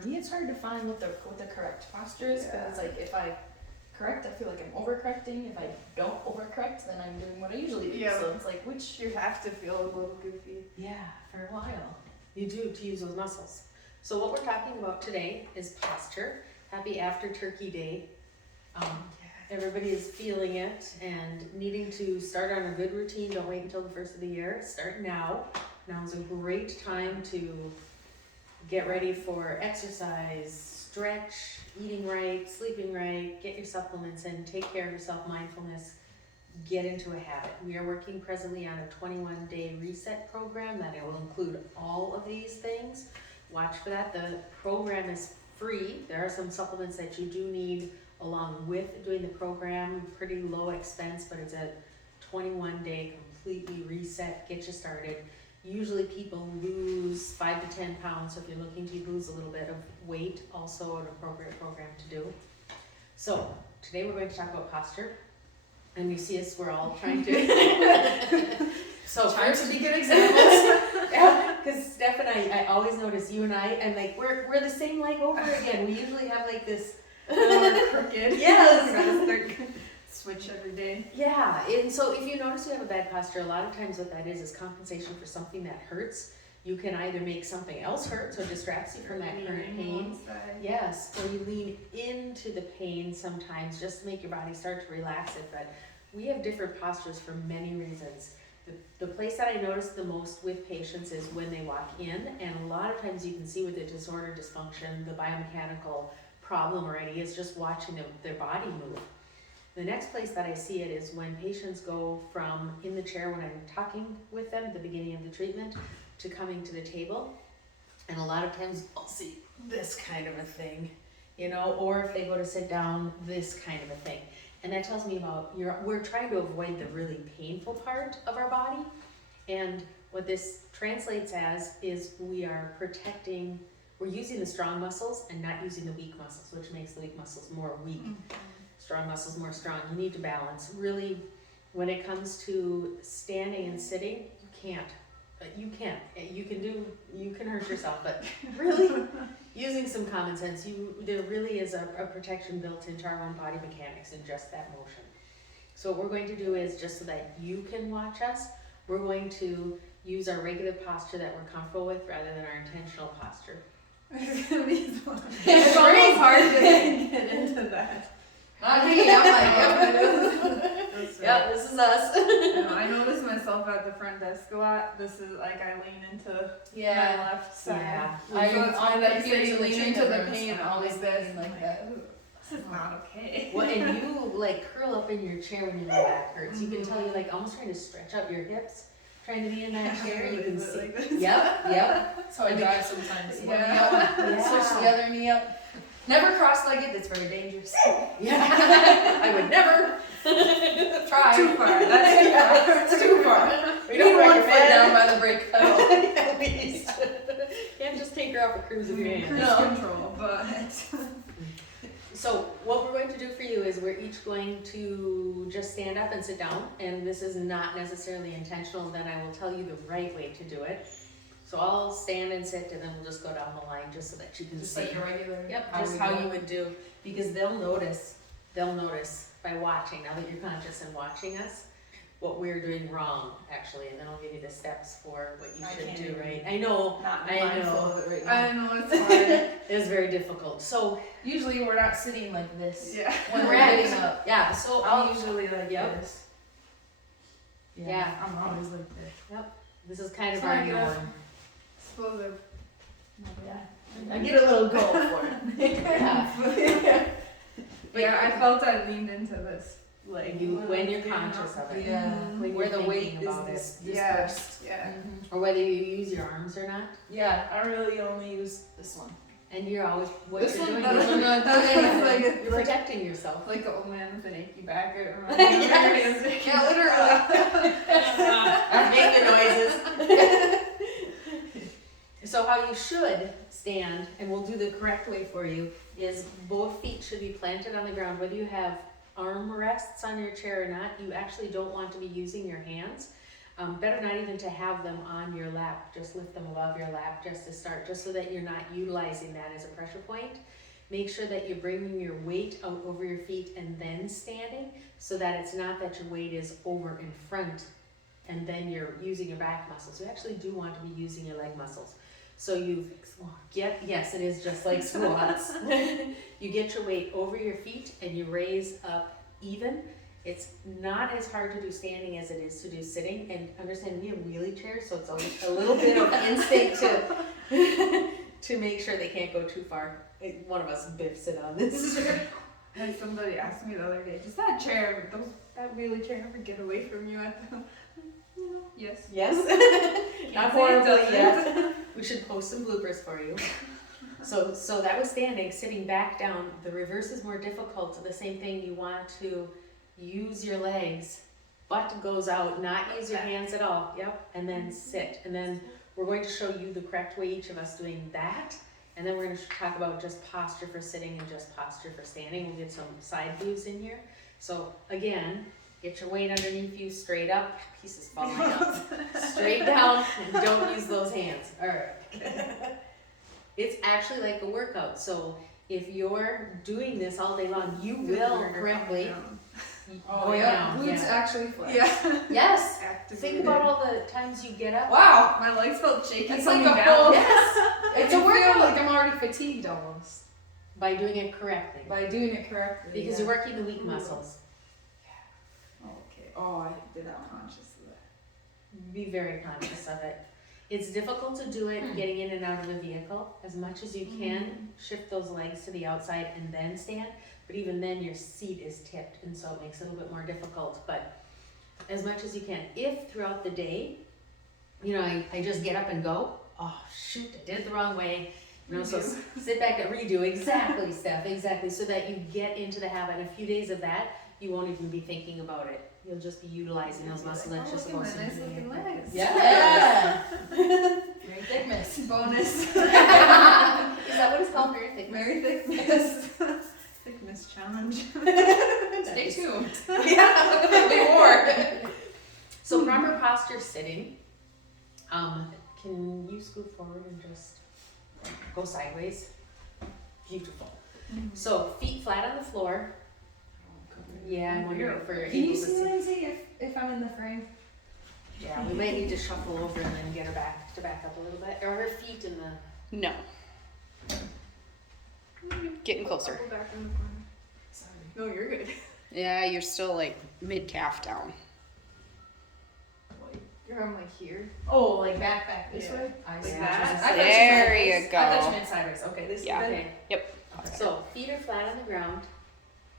for me it's hard to find what the correct posture is, because like if I correct, I feel like I'm overcorrecting. If I don't overcorrect, then I'm doing what I usually do. Yeah. So it's like, which You have to feel a little goofy. yeah, for a while. You do, to use those muscles. So what we're talking about today is posture. Happy after Turkey Day. Everybody is feeling it and needing to start on a good routine. Don't wait until the first of the year. Start now. Now is a great time to get ready for exercise, stretch, eating right, sleeping right, get your supplements in, take care of yourself, mindfulness, get into a habit. We are working presently on a 21-day reset program that will include all of these things. Watch for that. The program is free. There are some supplements that you do need along with doing the program, pretty low expense, but it's a 21-day completely reset, get you started. Usually people lose 5 to 10 pounds, so if you're looking to lose a little bit of weight, also an appropriate program to do. So today we're going to talk about posture, and you see us, we're all trying to so Trying to be good examples. yeah, because Steph and I always notice you and I, and like we're the same leg over again. We usually have like this Crooked. yes. Switch every day. Yeah, and so if you notice you have a bad posture, a lot of times what that is compensation for something that hurts. You can either make something else hurt, so it distracts you from that current pain. Yes, or you lean into the pain sometimes just to make your body start to relax it. But we have different postures for many reasons. The place that I notice the most with patients is when they walk in, and a lot of times you can see with the disorder, dysfunction, the biomechanical problem already is just watching their body move. The next place that I see it is when patients go from in the chair when I'm talking with them at the beginning of the treatment to coming to the table. And a lot of times I'll see this kind of a thing, you know, or if they go to sit down, this kind of a thing. And that tells me about we're trying to avoid the really painful part of our body. And what this translates as is we're using the strong muscles and not using the weak muscles, which makes the weak muscles more weak. Strong muscles more strong. You need to balance. Really, when it comes to standing and sitting, you can't. You can. You can hurt yourself, but really, using some common sense, there really is a protection built into our own body mechanics in just that motion. So what we're going to do is, just so that you can watch us, we're going to use our regular posture that we're comfortable with rather than our intentional posture. It's gonna be so it's almost hard to get into that. Not me, I'm like, Yeah, this is us. I notice myself at the front desk a lot. This is like I lean into my left side. Yeah. So it's funny that you say lean into the pain always this like that. This is not okay. Well, and you like curl up in your chair when your low back hurts. You can tell you're like almost trying to stretch out your hips, trying to be in that chair. You can see. Like this. Yep. So I drive sometimes. One knee Yeah. up, Yeah. switch the other knee up. Never cross-legged, it's very dangerous. Yeah. I would never Try. Too far. That's too far. It's too far. We You don't need one foot recommend. down by the brake pedal. At least. Can't just take her off a cruise with your hand. Cruise No. control, but So what we're going to do for you is we're each going to just stand up and sit down, and this is not necessarily intentional, then I will tell you the right way to do it. So I'll stand and sit, and then we'll just go down the line just so that you can Just see. like a regular. Yep, just how you would do, because they'll notice by watching, now that you're conscious and watching us, what we're doing wrong, actually, and then I'll give you the steps for what you I should can't do, even right? I know, Not I mindful know. of it right now. I know it's hard. It is very difficult. So, Usually we're not sitting like this. Yeah. When we're Correct. getting up. yeah, so I'm usually like Yep. this. Yeah. I'm always like this. this is kind of So our I get a- norm. Suppose I've Yeah. I get a little goal for it. Yeah. yeah, I felt I leaned into this leg. When you're conscious of it. Yeah. When Where you're the weight thinking about is it. dispersed. Yeah. Or whether you use your arms or not. Yeah, I really only use this one. And you're always, what This you're one doing doesn't is not do It's anything. like you're protecting yourself. Like an old man with an achy back. Yes. Yeah, literally. I make the noises. So how you should stand, and we'll do the correct way for you, is both feet should be planted on the ground. Whether you have arm rests on your chair or not, you actually don't want to be using your hands. Better not even to have them on your lap, just lift them above your lap just to start, just so that you're not utilizing that as a pressure point. Make sure that you're bringing your weight out over your feet and then standing, so that it's not that your weight is over in front and then you're using your back muscles. You actually do want to be using your leg muscles. So you get, yes, it is just like squats. You get your weight over your feet and you raise up even. It's not as hard to do standing as it is to do sitting. And understand, we have wheelie chairs, so it's always a little bit of instinct to make sure they can't go too far. One of us biffs it on this. And somebody asked me the other day, does that wheelie chair ever get away from you at the, yes. Yes. Not horribly it yet. We should post some bloopers for you. So that was standing. Sitting back down, the reverse is more difficult. The same thing, you want to use your legs, butt goes out, not use your hands at all. Yep. And then sit. And then we're going to show you the correct way, each of us doing that. And then we're going to talk about just posture for sitting and just posture for standing. We'll get some side views in here. So again, get your weight underneath you, straight up, pieces falling out, straight down, and don't use those hands. All right. It's actually like a workout. So if you're doing this all day long, you will correctly. Oh yeah, glutes actually flex. Yeah. Yes. Activated. Think about all the times you get up. Wow, My legs felt shaky it's coming like a down. whole. Yes. It's a workout. Like I'm already fatigued almost By doing it correctly. by doing it correctly. Because you're working the weak muscles. Okay. Oh, I did that conscious of that. Be very conscious of it. It's difficult to do it getting in and out of the vehicle. As much as you can, shift those legs to the outside and then stand. But even then your seat is tipped, and so it makes it a little bit more difficult. But as much as you can. If throughout the day, I just get up and go, oh shoot, I did it the wrong way. So sit back and redo. Exactly, Steph, exactly. So that you get into the habit. A few days of that, you won't even be thinking about it. You'll just be utilizing those muscles and just look supposed at my to nice looking legs. Yeah. Very thick miss. Bonus. Is that what it's called? Very thick. Very thick miss. Thickness challenge. Stay tuned. Yeah. There'll be more. So proper posture sitting. Can you scoot forward and just go sideways? Beautiful. So feet flat on the floor. Yeah, I'm wondering for your Can you ankles to see sit. Lindsay if I'm in the frame? Yeah, we might need to shuffle over and then get her back up a little bit. Or her feet in the. No. Getting closer. Go back in the corner. Sorry. No, you're good. Yeah, you're still like mid calf down. Your arm like here. Oh, like back this Yeah. way? I see. Like that? I thought There meant you sideways. I thought go. you meant sideways. Okay, this Yeah. is good. Okay. Yep. So feet are flat on the ground.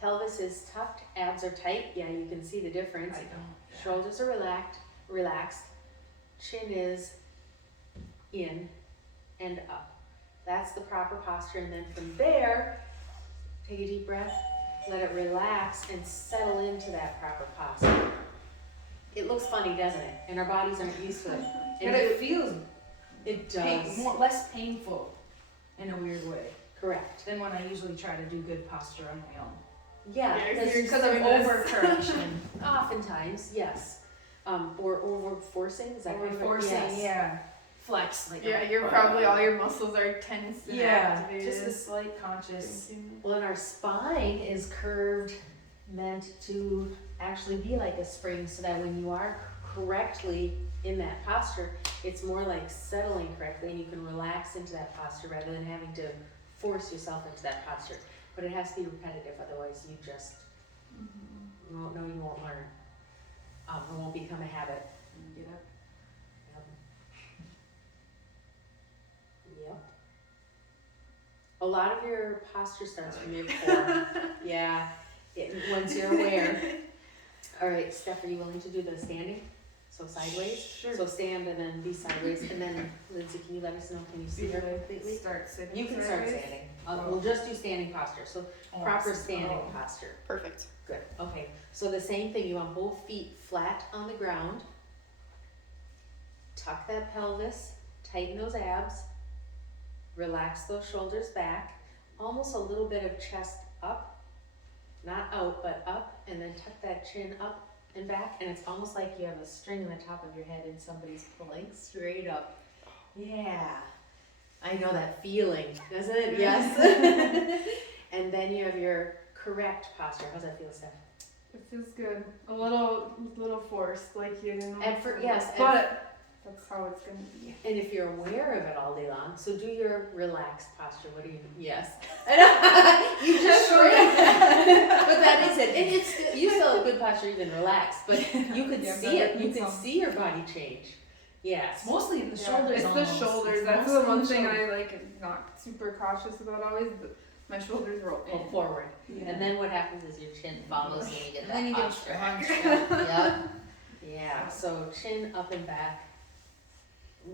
Pelvis is tucked. Abs are tight. Yeah, you can see the difference. I don't. Shoulders are relaxed. Chin is in and up. That's the proper posture. And then from there, take a deep breath, let it relax and settle into that proper posture. It looks funny, doesn't it? And our bodies aren't used to it. And But it feels it does. less painful in a weird way Correct. than when I usually try to do good posture on my own. Yeah, Yeah, Because of over-correction. oftentimes, yes. Or over forcing, is that right? Over-forcing, Yes. yeah. Flex. Like Yeah, you're probably all your muscles are tense and activated. just a slight conscious. Well, and our spine is curved, meant to actually be like a spring, so that when you are correctly in that posture, it's more like settling correctly, and you can relax into that posture rather than having to force yourself into that posture. But it has to be repetitive, otherwise you just you won't know, you won't learn. It won't become a habit. Get up. Yep. A lot of your posture starts from your core. Yeah. Once you're aware. All right, Steph, are you willing to do the standing? So sideways? Sure. So stand and then be sideways. And then, Lindsay, can you let us know, can you see her completely? Start sitting. You can start sideways. standing. We'll just do standing posture. So proper standing posture. Perfect. Good. Okay. So the same thing, you want both feet flat on the ground. Tuck that pelvis, tighten those abs, relax those shoulders back, almost a little bit of chest up, not out, but up, and then tuck that chin up and back, and it's almost like you have a string on the top of your head and somebody's pulling straight up. Yeah. I know that feeling, doesn't it? Yes. And then you have your correct posture. How's that feel, Steph? It feels good. A little forced, like you didn't know. But that's how it's gonna be. And if you're aware of it all day long, so do your relaxed posture. What do you? Yes. You just shrank. But that is it. And it's you still have good posture, even relaxed. But you could see it. You can see your body change. Yes. It's mostly in the shoulders. It's almost. the shoulders. It's That's mostly the one in thing shoulders. I like not super cautious about always. But my shoulders roll Pull in. forward. Yeah. And then what happens is your chin follows and you get And that then you get a posture. strong Yep. Yeah. So chin up and back.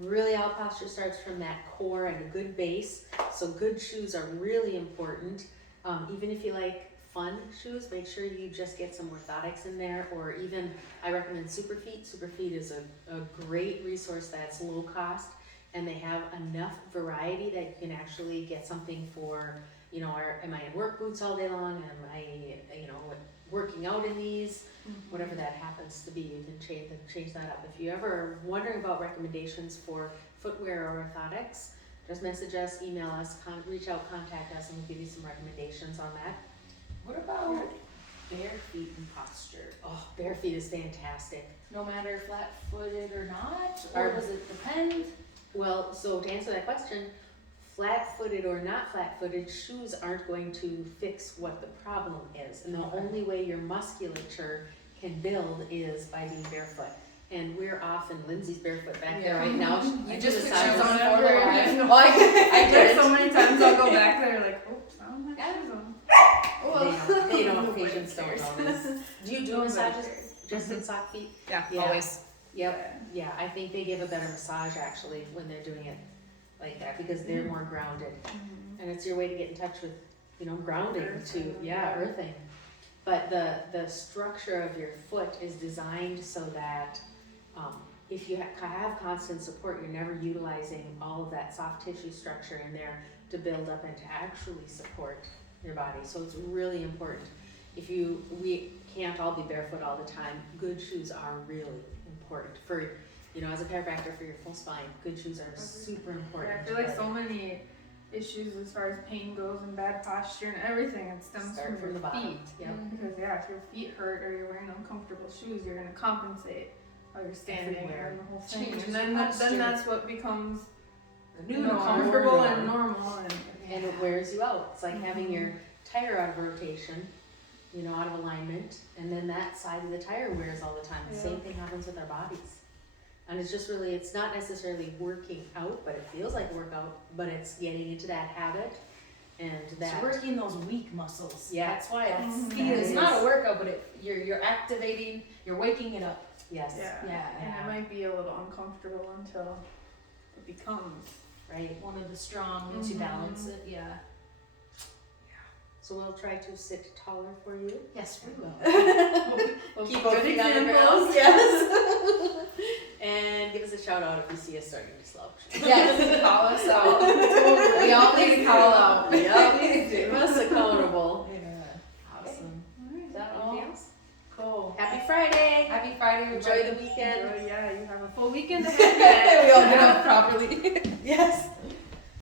Really, all posture starts from that core and a good base. So good shoes are really important. Even if you like fun shoes, make sure you just get some orthotics in there, or even I recommend Superfeet. Superfeet is a great resource that's low cost, and they have enough variety that you can actually get something for, you know, am I in work boots all day long? Am I, you know, working out in these? Whatever that happens to be, you can change that up. If you ever are wondering about recommendations for footwear or orthotics, just message us, email us, reach out, contact us, and we'll give you some recommendations on that. What about bare feet and posture? Oh, bare feet is fantastic. No matter flat-footed or not, or does it depend? Well, so to answer that question, flat-footed or not flat-footed, shoes aren't going to fix what the problem is. And the only way your musculature can build is by being barefoot. And we're off, and Lindsay's barefoot back there right now. You just put decided- shoes on for for the the live. live. Oh, I There's did. so many times I'll go back there like, oops, I don't have shoes on. They don't, patients don't notice. Do you do Nobody massages cares. just in sock feet? Yeah, Yeah. always. Yep. Yeah, I think they give a better massage actually when they're doing it like that, because they're more grounded. And it's your way to get in touch with, you know, grounding Earthing, to, yeah. earthing. But the structure of your foot is designed so that if you have constant support, you're never utilizing all of that soft tissue structure in there to build up and to actually support your body. So it's really important. We can't all be barefoot all the time. Good shoes are really important for, you know, as a chiropractor, for your full spine. Good shoes are super important. Yeah, I feel like so many issues as far as pain goes and bad posture and everything, it stems Start from the your bottom. feet. Yep. Because if your feet hurt or you're wearing uncomfortable shoes, you're gonna compensate while you're standing Everywhere. and the whole thing. Changes And then your then posture. that's what becomes The you new know, norm. comfortable and normal And it wears you out. It's like having your tire out of rotation, you know, out of alignment, and then that side of the tire wears all the time. The same thing happens with our bodies. And it's just really, it's not necessarily working out, but it feels like a workout, but it's getting into that habit and that. It's working those weak muscles. Yeah. That's why Mhm. it's not a workout, but you're activating, you're waking it up. Yes. Yeah. Yeah. And it might be a little uncomfortable until it becomes. Right. One of the strong, once you balance it, yeah. So we'll try to sit taller for you. Yes, we will. We'll keep Good both feet on the examples. ground. Yes. And give us a shout out if you see us starting to slouch. Yes, call us out. We all need to call out. Yep. Keep us accountable. Yeah. Awesome. Is that all? anything else? Cool. Happy Friday. Happy Friday, Enjoy everybody. the weekend. Yeah, you have a full weekend ahead. We all get up properly. Yes.